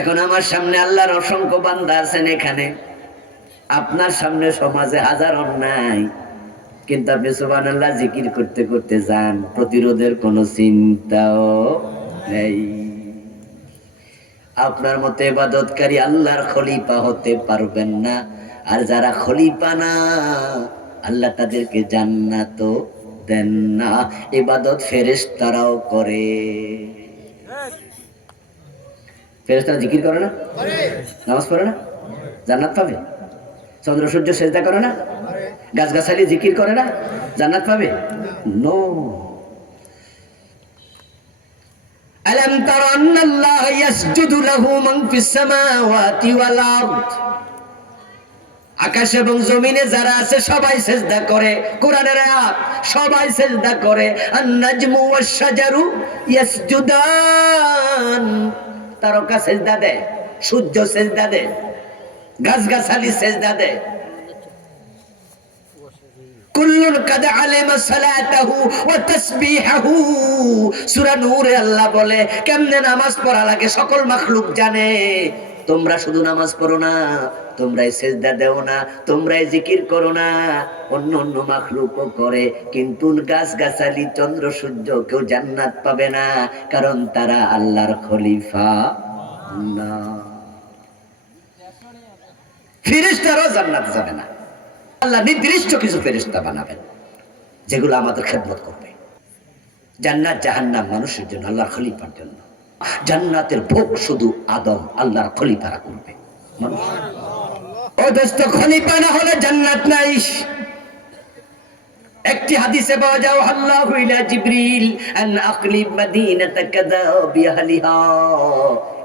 এখন আমার সামনে আল্লাহর অসংখ্য বান্দা আছেন, এখানে আপনার সামনে সমাজে হাজার অন্যায়, কিন্তু আপনি সুবহানাল্লাহ জিকির করতে করতে যান, প্রতিরোধের কোনো চিন্তাও নেই। আপনার মতো ইবাদতকারী আল্লাহর খলিফা হতে পারবেন না। আর যারা খলিফা না, আল্লাহ তাদেরকে জান্নাতও দেন না। ইবাদত ফেরেশতারাও করে। ফেরেশতারা জিকির করে না, নামাজ পড়ে না, জান্নাত পাবে? চন্দ্র সূর্য সেজদা করে না, গাছগাছালি জিকির করে না, জান্নাত পাবে? নো। আলাম তারা আন্নাল্লাহ ইয়াসজুদু লাহু মান ফিস সামাওয়াতি ওয়াল আরদ, আকাশ এবং জমিনে যারা আছে সবাই সিজদা করে। কোরআনের আয়াত, সবাই সিজদা করে। আন-নাজমু ওয়াশ-শাজারু ইয়াসজুদান, তারকা সিজদা দেয়, সূর্য সিজদা দেয়, গাছগাছালি সিজদা দেয়। কুল্লুন কাদ আলিমা সালাতাহু ওয়া তাসবিহাহু, সূরা নূরে আল্লাহ বলে কেমনে নামাজ পড়া লাগে সকল মাখলুক জানে। তোমরা শুধু নামাজ পড়ো না, তোমরাই সিজদা দেও না, তোমরাই জিকির করো না, অন্য অন্য মাখলুকও করে। কিন্তু গাছগাছালি, চন্দ্র সূর্য কেউ জান্নাত পাবে না, কারণ তারা আল্লাহর খলিফা না। ফেরেশতারাও জান্নাত যাবে না। আল্লাহ নির্দিষ্ট কিছু ফেরেশতা বানাবেন যেগুলো আমাদের খেদমত করবে। জান্নাত জাহান্নাম মানুষের জন্য, আল্লাহর খলিফার জন্য। জান্নাতের ভোগ শুধু আদম আল্লাহর খলিফারা করবে। মানুষ ও দোস্ত, খলিফা না হলে জান্নাত নাই। একটি হাদিসে পাওয়া যায়, আল্লাহু ইলা জিবরিল আন আকলিব মাদিনাতা কাযা বিআহলিহা।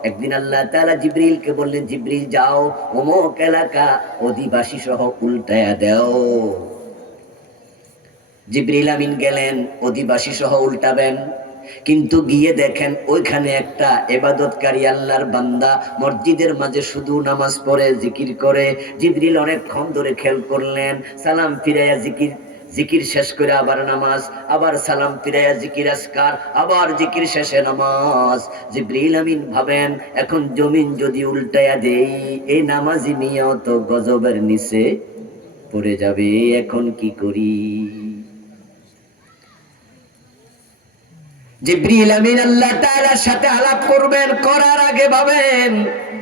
একদিন আল্লাহ তাআলা জিবরিলকে বললেন, জিবরিল যাও অমুক এলাকা অধিবাসী সহ উল্টায়া দাও। জিবরিল আমিন গেলেন, অধিবাসী সহ উল্টাবেন। কিন্তু গিয়ে দেখেন ওইখানে একটা ইবাদতকারী আল্লাহর বান্দা মসজিদের মাঝে শুধু নামাজ পড়ে, জিকির করে। জিবরিল অনেকক্ষণ ধরে খেয়াল করলেন, সালাম ফিরাইয়া জিকির শেষ করে আবার নামাজ, আবার সালাম ফিরাইয়া জিকির আজকার, আবার জিকির শেষে নামাজ। জিবরিল আমিন ভাবেন, এখন জমিন যদি উল্টায়া দেই, এই নামাজি মিয়াও তো গজবের নিচে পড়ে যাবে, এখন কি করি? জিবরিল আমিন আল্লাহ তাআলার সাথে আলাপ করবেন, করার আগে ভাবেন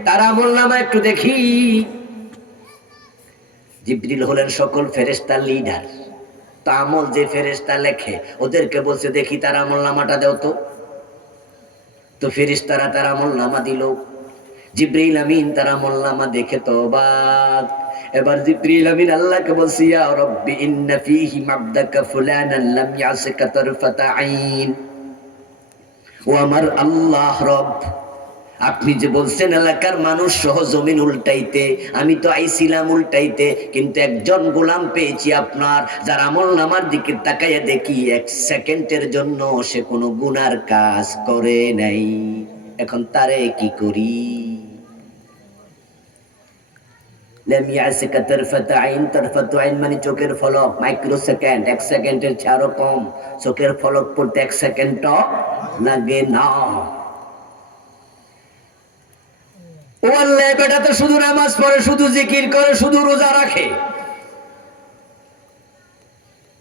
তার আমলনামা একটু দেখি। জিবরিল হলেন সকল ফেরেশতার লিডার। তা আমল যে ফেরেশতা লেখে, ওদেরকে বলছে দেখি তার আমলনামাটা দাও তো। তো ফেরেশতারা তার আমলনামা দিল। জিবরিল আমিন তার আমলনামা দেখে তো অবাক। এবার জিবরিল আমিন আল্লাহকে বলছে, ইয়া রাব্বি ইন্না ফীহি মাবদাকা ফুলানান লাম ইয়াসিকা তারফাতা আইন। ও আমার আল্লাহ রব, আপনি যে বলছেন এলাকার মানুষ সহ জমিন উল্টাইতে, আমি তো আইছিলাম উল্টাইতে, কিন্তু একজন গোলাম পেয়েছি আপনার, যার আমলনামার দিকে তাকাইয়া দেখি এক সেকেন্ডের জন্য সে কোনো গুনার কাজ করে নাই। এখন তারে কি করি? লাম ইয়াসিকা তারফাতা আইন, তারফাতু আইন মানে চোখের ফলক, মাইক্রো সেকেন্ড, এক সেকেন্ডের চেয়ে কম। চোখের ফলক পড়তে এক সেকেন্ডও লাগে না। ও আল্লাহ, বেটা তো শুধু নামাজ পড়ে, শুধু জিকির করে, শুধু রোজা রাখে,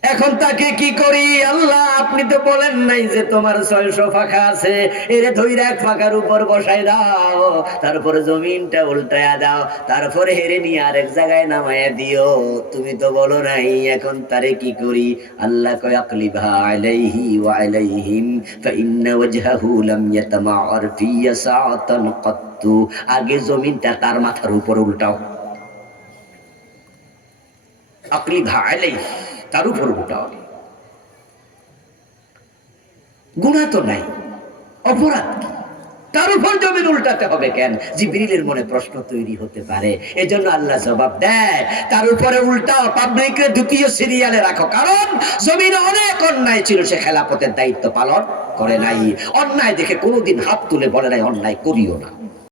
এখন তাকে কি করি? আল্লাহ আপনি তো বলেন নাই যে তোমার 600 ফাঁকা আছে, এরে ধইরা এক ফাঁকার উপর বসাই দাও, তারপরে জমিনটা উল্টায়া দাও, তারপরে হেরে নিয়ে আরেক জায়গায় নামায়া দিও। তুমি তো বলো নাই, এখন তারে কি করি? আল্লাহ কয় আকলিবহা আলাইহি ওয়া আলাইহিম ফাইন্না ওয়াজহাহু লাম ইয়াতামাআর ফি সাআতান কাত্তু। আগে জমিনটা তার মাথার উপর উল্টাও, আকলিবহা আলাইহি, তার উপর উঠাও। গুনাহ তো নাই, অপরাধ কি? তার উপর জমিন উল্টাতে হবে কেন? জিবরিলের মনে প্রশ্ন তৈরি হতে পারে। এজন্য আল্লাহ জবাব দেয়, তার উপরে উল্টাও, পাবলিকের দ্বিতীয় সিরিয়ালে রাখো, কারণ জমিনে অনেক অন্যায় ছিল, সে খেলাফতের দায়িত্ব পালন করে নাই। অন্যায় দেখে কোনোদিন হাত তুলে বলে নাই অন্যায় করিও না।